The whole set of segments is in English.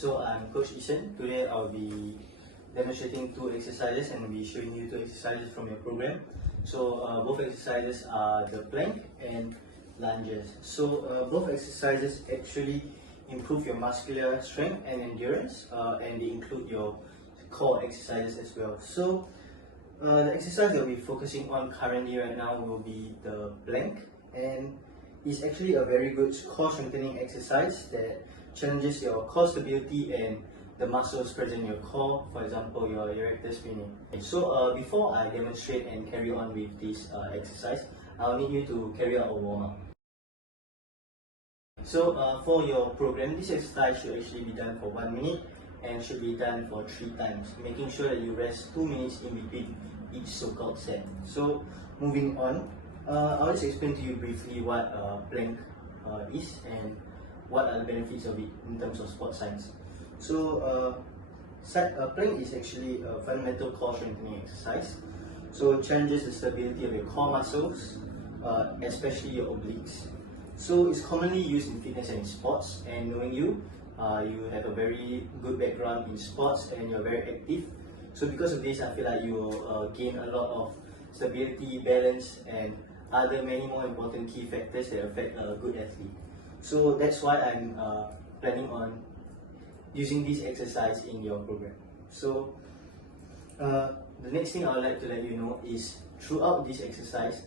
So I'm Coach Isan. Today I'll be demonstrating two exercises and I'll be showing you two exercises from your program. So both exercises are the plank and lunges. So both exercises actually improve your muscular strength and endurance, and they include your core exercises as well. So the exercise that we're focusing on currently right now will be the plank, and it's actually a very good core strengthening exercise that challenges your core stability and the muscles present in your core, for example your erector spinae. So before I demonstrate and carry on with this exercise, I'll need you to carry out a warm-up. So for your program, this exercise should actually be done for 1 minute and should be done for 3 times, making sure that you rest 2 minutes in between each so-called set. So moving on, I'll just explain to you briefly what plank is and what are the benefits of it in terms of sports science. So plank is actually a fundamental core strengthening exercise. So it challenges the stability of your core muscles, especially your obliques. So it's commonly used in fitness and in sports, and knowing you, you have a very good background in sports and you're very active. So because of this, I feel like you will gain a lot of stability, balance, and many more important key factors that affect a good athlete. So that's why I'm planning on using this exercise in your program. So the next thing I would like to let you know is throughout this exercise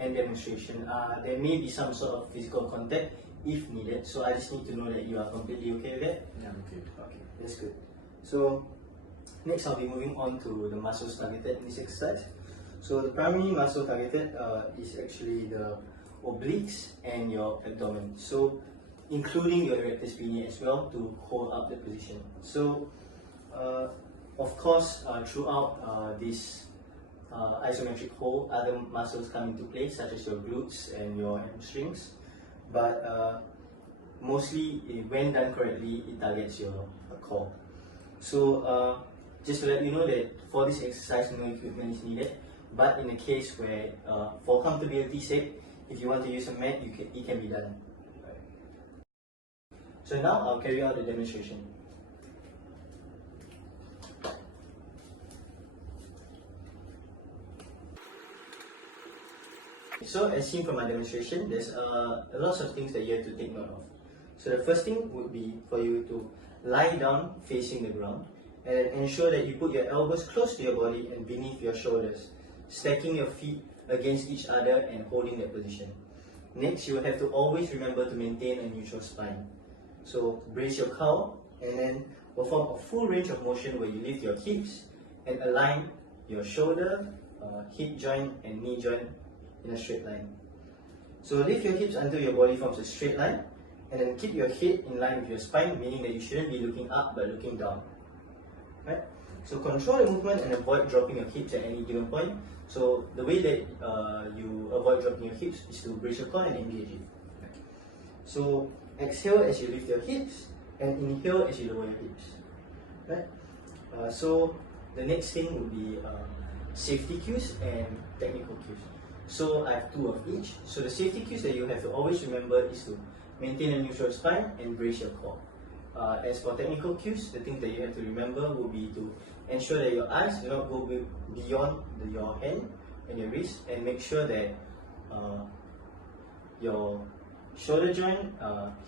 and demonstration, there may be some sort of physical contact if needed. So I just need to know that you are completely okay with that? Yeah, I'm okay. Okay, that's good. So next I'll be moving on to the muscles targeted in this exercise. So the primary muscle targeted is actually the obliques and your abdomen. So including your erector spinae as well to hold up the position. So of course throughout this isometric hold, other muscles come into play such as your glutes and your hamstrings. But mostly when done correctly, it targets your core. So just to let you know that for this exercise, no equipment is needed. But in a case where, for comfortability's sake, if you want to use a mat, it can be done. Right. So now I'll carry out the demonstration. So as seen from my demonstration, there's lots of things that you have to take note of. So the first thing would be for you to lie down facing the ground and ensure that you put your elbows close to your body and beneath your shoulders, stacking your feet against each other and holding that position. Next, you will have to always remember to maintain a neutral spine. So brace your cow and then perform a full range of motion where you lift your hips and align your shoulder, hip joint and knee joint in a straight line. So lift your hips until your body forms a straight line and then keep your head in line with your spine, meaning that you shouldn't be looking up but looking down. Right? So control the movement and avoid dropping your hips at any given point. So the way that you avoid dropping your hips is to brace your core and engage it. So exhale as you lift your hips and inhale as you lower your hips. Right? So the next thing would be safety cues and technical cues. So I have 2 of each. So the safety cues that you have to always remember is to maintain a neutral spine and brace your core. As for technical cues, the thing that you have to remember would be to ensure that your eyes do not go beyond your hand and your wrist, and make sure that your shoulder joint,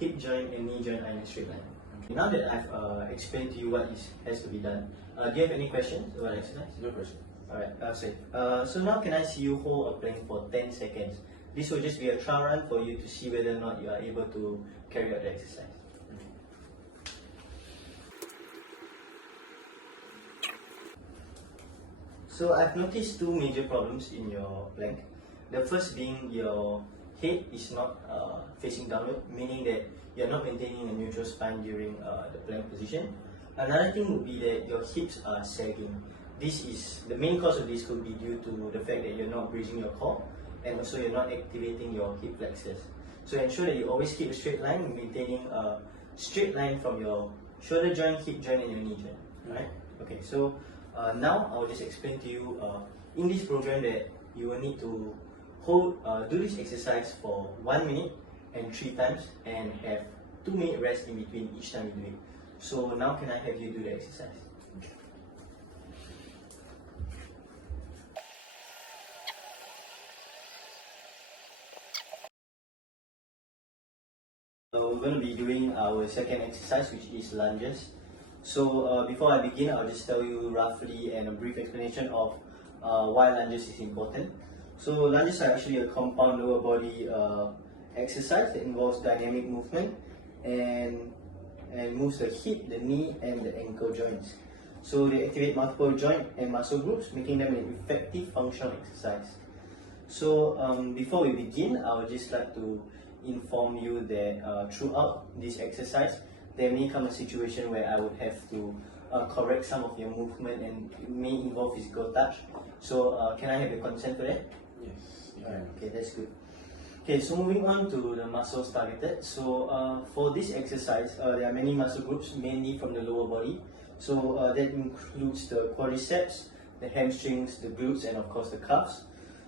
hip joint and knee joint are in a straight line. Okay. Now that I've explained to you what has to be done, do you have any questions about the exercise? No question. Alright, safe. So now can I see you hold a plank for 10 seconds? This will just be a trial run for you to see whether or not you are able to carry out the exercise. So I've noticed 2 major problems in your plank. The first being your head is not facing downward, meaning that you're not maintaining a neutral spine during the plank position. Another thing would be that your hips are sagging. The main cause of this could be due to the fact that you're not bracing your core, and also you're not activating your hip flexors. So ensure that you always keep a straight line, maintaining a straight line from your shoulder joint, hip joint and your knee joint. Right? Okay, so now I'll just explain to you in this program that you will need to do this exercise for 1 minute and 3 times and have 2-minute rest in between each time you do it. So now can I have you do the exercise? We're going to be doing our second exercise, which is lunges. So before I begin, I'll just tell you roughly and a brief explanation of why lunges is important. So lunges are actually a compound lower body exercise that involves dynamic movement and moves the hip, the knee and the ankle joints. So they activate multiple joint and muscle groups, making them an effective functional exercise. So before we begin, I would just like to inform you that throughout this exercise, there may come a situation where I would have to correct some of your movement and it may involve physical touch. So can I have your consent for that? Yes. Okay, that's good. Okay, so moving on to the muscles targeted. So for this exercise, there are many muscle groups, mainly from the lower body. So that includes the quadriceps, the hamstrings, the glutes, and of course the calves.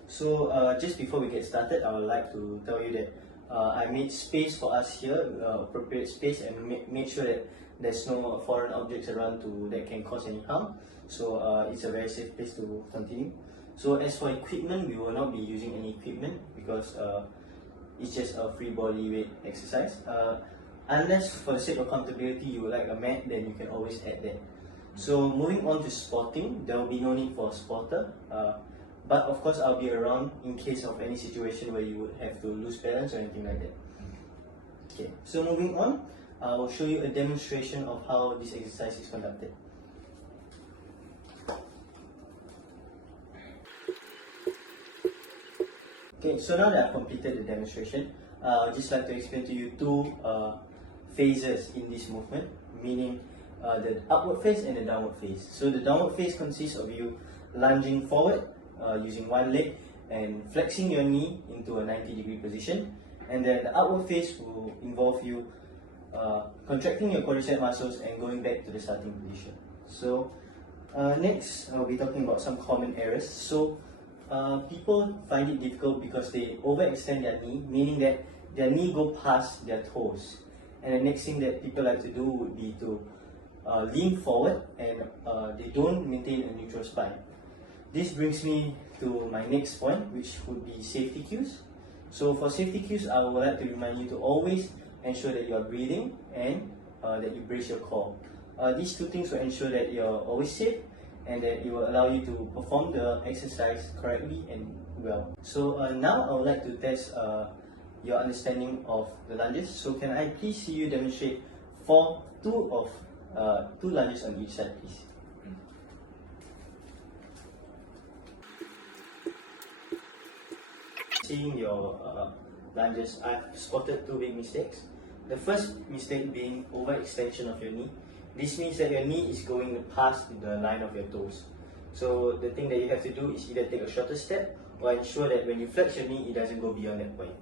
So just before we get started, I would like to tell you that I made space for us here, appropriate space, and made sure that there's no foreign objects around that can cause any harm. So it's a very safe place to continue. So as for equipment, we will not be using any equipment because it's just a free body weight exercise. Unless for the sake of accountability you would like a mat, then you can always add that. So moving on to spotting, there will be no need for a spotter. But of course, I'll be around in case of any situation where you would have to lose balance or anything like that. Okay, so moving on, I will show you a demonstration of how this exercise is conducted. Okay, so now that I've completed the demonstration, I'd just like to explain to you two phases in this movement, meaning the upward phase and the downward phase. So the downward phase consists of you lunging forward using one leg and flexing your knee into a 90-degree position, and then the upward phase will involve you contracting your quadricep muscles and going back to the starting position. So next I'll be talking about some common errors. So people find it difficult because they overextend their knee, meaning that their knee go past their toes, and the next thing that people like to do would be to lean forward and they don't maintain a neutral spine. This brings me to my next point, which would be safety cues. So for safety cues, I would like to remind you to always ensure that you are breathing and that you brace your core. These two things will ensure that you're always safe and that it will allow you to perform the exercise correctly and well. So now I would like to test your understanding of the lunges. So can I please see you demonstrate two lunges on each side, please? Seeing your lunges, I've spotted two big mistakes. The first mistake being overextension of your knee. This means that your knee is going past the line of your toes. So the thing that you have to do is either take a shorter step or ensure that when you flex your knee, it doesn't go beyond that point.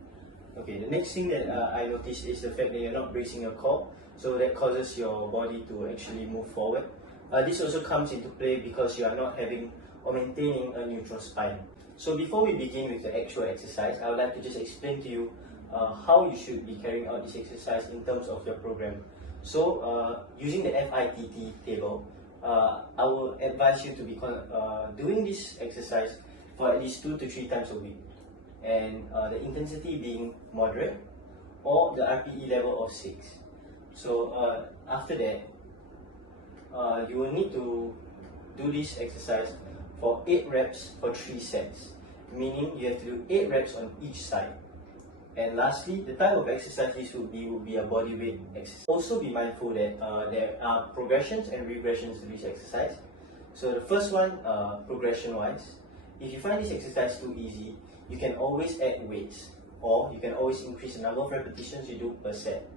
Okay, the next thing that I noticed is the fact that you're not bracing your core, so that causes your body to actually move forward. This also comes into play because you are not having or maintaining a neutral spine. So before we begin with the actual exercise, I would like to just explain to you how you should be carrying out this exercise in terms of your program. So using the FITT table, I will advise you to be doing this exercise for at least 2 to 3 times a week, and the intensity being moderate or the RPE level of 6. So after that, you will need to do this exercise for 8 reps for 3 sets, meaning you have to do 8 reps on each side. And lastly, the type of exercise this would be a body weight exercise. Also be mindful that there are progressions and regressions to this exercise. So the first one, progression wise, if you find this exercise too easy, you can always add weights, or you can always increase the number of repetitions you do per set.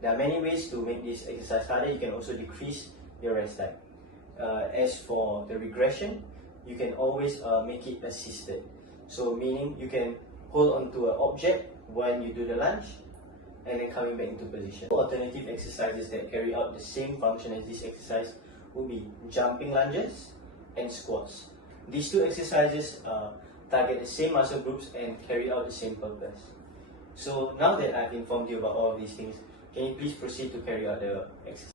There are many ways to make this exercise harder. You can also decrease your rest time. As for the regression, you can always make it assisted. So meaning you can hold onto an object when you do the lunge and then coming back into position. Alternative exercises that carry out the same function as this exercise would be jumping lunges and squats. These two exercises target the same muscle groups and carry out the same purpose. So now that I've informed you about all of these things, can you please proceed to carry out the exercise?